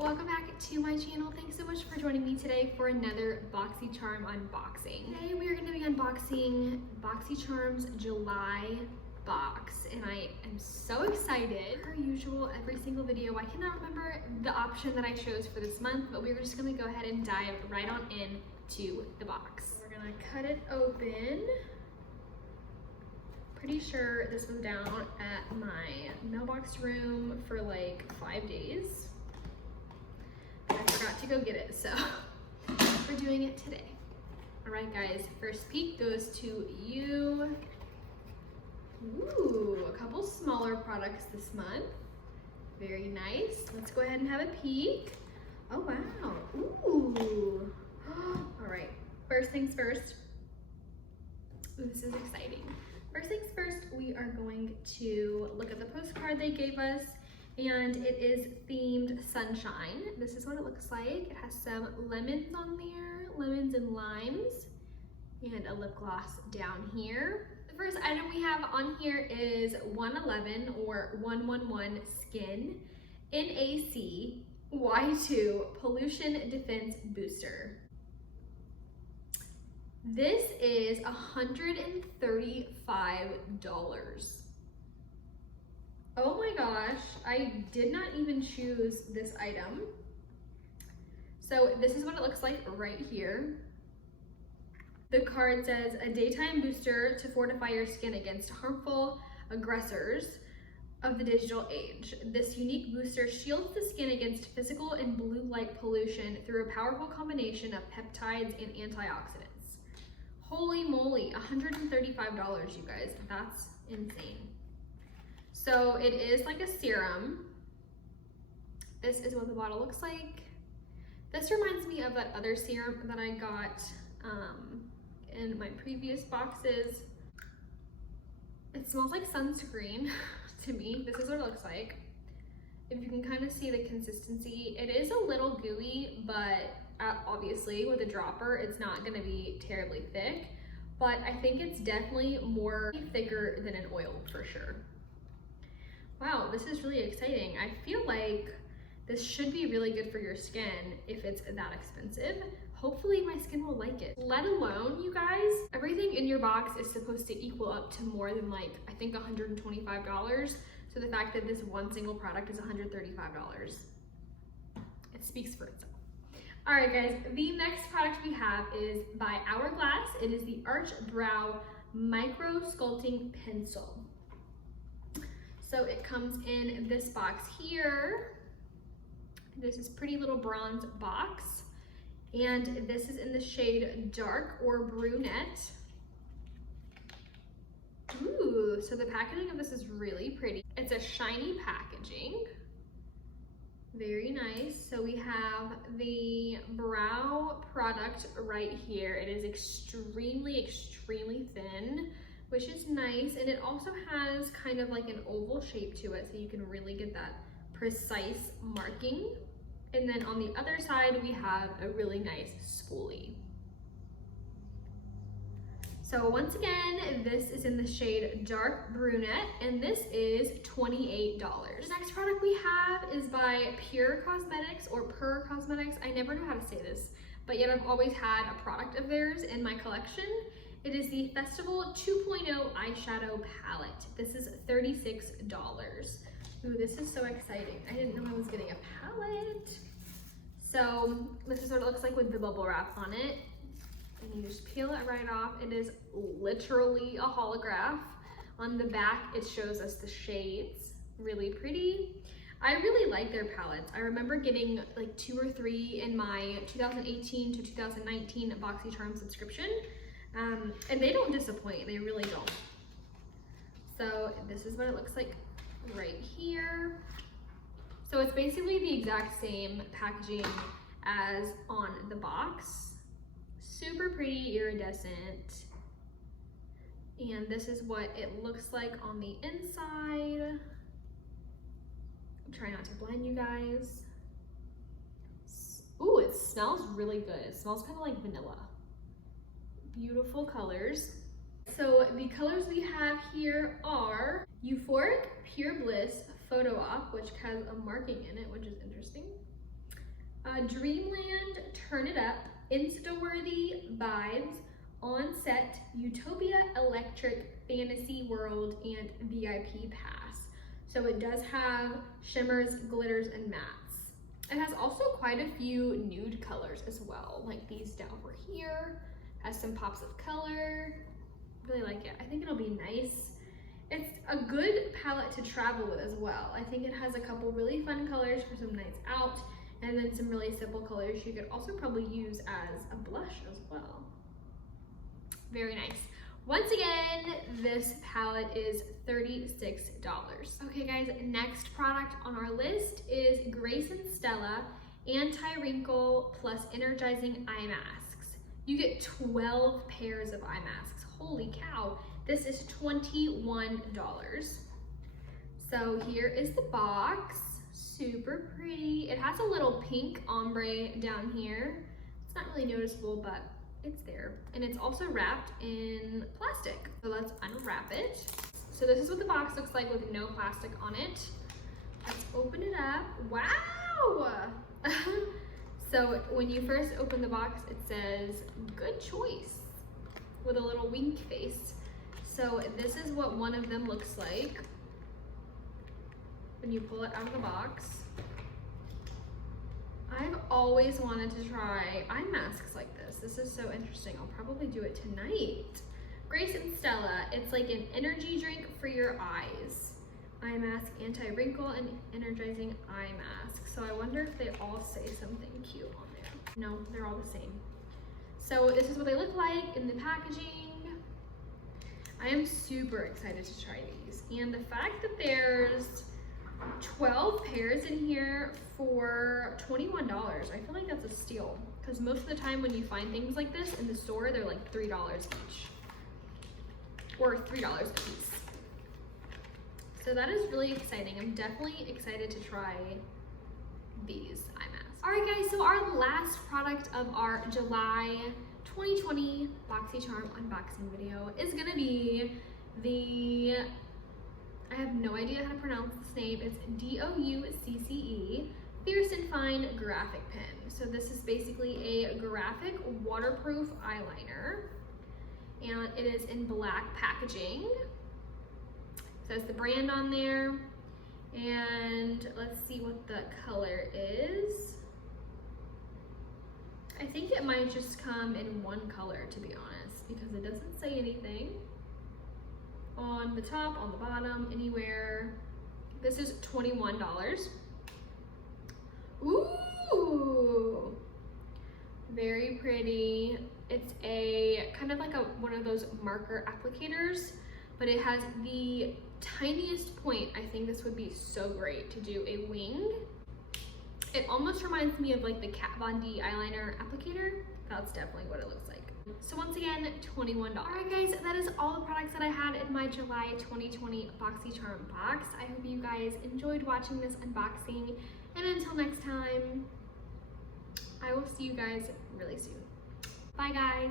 welcome back to my channel. Thanks so much for joining me today for another BOXYCHARM unboxing. Today we are going to be unboxing BOXYCHARM'S July box, and I am so excited. Per usual, every single video, I cannot remember the option that I chose for this month, but we're just going to go ahead and dive right on into the box. We're going to cut it open. Pretty sure this was down at my mailbox room for like 5 days. I forgot to go get it, so we're doing it today. All right, guys, first peek goes to you. Ooh, a couple smaller products this month. Very nice. Let's go ahead and have a peek. Oh, wow. Ooh. All right, first things first. Ooh, this is exciting. First things first, we are going to look at the postcard they gave us, and it is themed sunshine. This is what it looks like. It has some lemons on there, lemons and limes, and a lip gloss down here. The first item we have on here is 111 or 111 Skin NAC Y2 Pollution Defense Booster. This is $135. Oh my gosh, I did not even choose this item. So this is what it looks like right here. The card says, a daytime booster to fortify your skin against harmful aggressors of the digital age. This unique booster shields the skin against physical and blue light pollution through a powerful combination of peptides and antioxidants. Holy moly, $135, you guys. That's insane. So it is like a serum. This is what the bottle looks like. This reminds me of that other serum that I got in my previous boxes. It smells like sunscreen to me. This is what it looks like. If you can kind of see the consistency, it is a little gooey, but obviously with a dropper, it's not gonna be terribly thick, but I think it's definitely more thicker than an oil for sure. Wow, this is really exciting. I feel like this should be really good for your skin if it's that expensive. Hopefully my skin will like it. Let alone, you guys, everything in your box is supposed to equal up to more than like, I think $125. So the fact that this one single product is $135, it speaks for itself. All right, guys, the next product we have is by Hourglass. It is the Arch Brow Micro Sculpting Pencil. So it comes in this box here. This is pretty little bronze box. And this is in the shade Dark or Brunette. Ooh, so the packaging of this is really pretty. It's a shiny packaging. Very nice. So we have the brow product right here. It is extremely, extremely thin, which is nice. And it also has kind of like an oval shape to it, so you can really get that precise marking. And then on the other side, we have a really nice spoolie. So once again, this is in the shade Dark Brunette, and this is $28. The next product we have is by Pure Cosmetics or Pur Cosmetics. I never know how to say this, but yet I've always had a product of theirs in my collection. It is the Festival 2.0 eyeshadow palette. This is $36. Ooh, this is so exciting. I didn't know I was getting a palette. So this is what it looks like with the bubble wrap on it. And you just peel it right off. It is literally a holograph. On the back, it shows us the shades. Really pretty. I really like their palettes. I remember getting like 2 or 3 in my 2018 to 2019 BOXYCHARM subscription. And they don't disappoint, they really don't. So this is what it looks like right here. So it's basically the exact same packaging as on the box. Super pretty, iridescent. And this is what it looks like on the inside. Try not to blind you guys. Ooh, it smells really good. It smells kind of like vanilla. Beautiful colors. So the colors we have here are Euphoric, Pure Bliss, Photo Op, which has a marking in it, which is interesting. Dreamland, Turn It Up, Insta-worthy vibes, on-set, Utopia Electric, Fantasy World, and VIP Pass. So it does have shimmers, glitters, and mattes. It has also quite a few nude colors as well, like these down over here. Has some pops of color. Really like it. I think it'll be nice. It's a good palette to travel with as well. I think it has a couple really fun colors for some nights out, and then some really simple colors you could also probably use as a blush as well. Very nice. Once again, this palette is $36. Okay guys, next product on our list is Grace and Stella Anti-Wrinkle Plus Energizing Eye Masks. You get 12 pairs of eye masks. Holy cow. This is $21. So here is the box. Super pretty. It has a little pink ombre down here. It's not really noticeable, but it's there. And it's also wrapped in plastic. So let's unwrap it. So this is what the box looks like with no plastic on it. Let's open it up. Wow! So when you first open the box, it says, good choice, with a little wink face. So this is what one of them looks like when you pull it out of the box. I've always wanted to try eye masks like this. This is so interesting. I'll probably do it tonight. Grace and Stella, it's like an energy drink for your eyes. Eye mask, anti-wrinkle, and energizing eye mask. So I wonder if they all say something cute on there. No, they're all the same. So this is what they look like in the packaging. I am super excited to try these. And the fact that there's 12 pairs in here for $21, I feel like that's a steal. Because most of the time when you find things like this in the store, they're like $3 each. Or $3 a piece. So that is really exciting. I'm definitely excited to try these eye masks. All right guys, so our last product of our July 2020 BOXYCHARM unboxing video is gonna be the, I have no idea how to pronounce this name, it's DOUCCE Fierce and Fine Graphic Pen. So this is basically a graphic waterproof eyeliner, and it is in black packaging. Says the brand on there, and let's see what the color is. I think it might just come in one color, to be honest, because it doesn't say anything on the top, on the bottom, anywhere. This is $21. Ooh, very pretty. It's a kind of like one of those marker applicators, but it has the tiniest point. I think this would be so great to do a wing. It almost reminds me of like the Kat Von D eyeliner applicator. That's definitely what it looks like. So once again, $21. All right guys, that is all the products that I had in my July 2020 BOXYCHARM box. I hope you guys enjoyed watching this unboxing, and until next time, I will see you guys really soon. Bye guys.